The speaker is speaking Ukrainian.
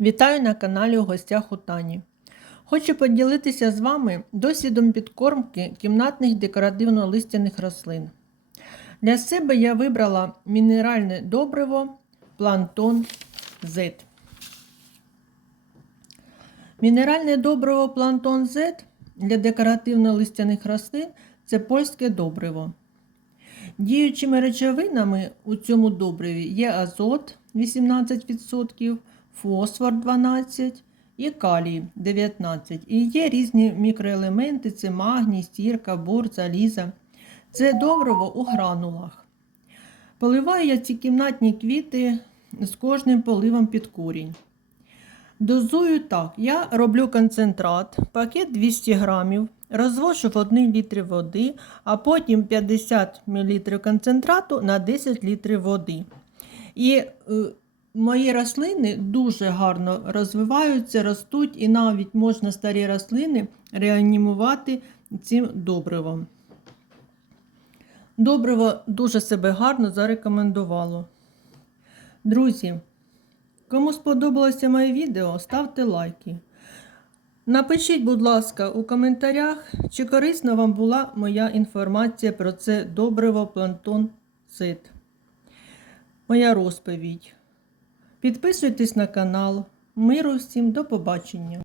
Вітаю на каналі у гостях у Тані. Хочу поділитися з вами досвідом підкормки кімнатних декоративно-листяних рослин. Для себе я вибрала мінеральне добриво Плантон Z. Мінеральне добриво Плантон Z для декоративно-листяних рослин це польське добриво. Діючими речовинами у цьому добриві є азот 18%, фосфор 12% і калій 19%. І є різні мікроелементи: це магній, стірка, бор, заліза. Це добриво у гранулах. Поливаю я ці кімнатні квіти з кожним поливом під корінь. Дозую так. Я роблю концентрат, пакет 200 грамів, розвожу в 1 літр води, а потім 50 мл концентрату на 10 літрів води. І е, мої рослини дуже гарно розвиваються, ростуть, і навіть можна старі рослини реанімувати цим добривом. Добриво дуже себе гарно зарекомендувало. Друзі, кому сподобалося моє відео, ставте лайки. Напишіть, будь ласка, у коментарях, чи корисна вам була моя інформація про це добриво плантон сит. Моя розповідь. Підписуйтесь на канал. Миру всім до побачення!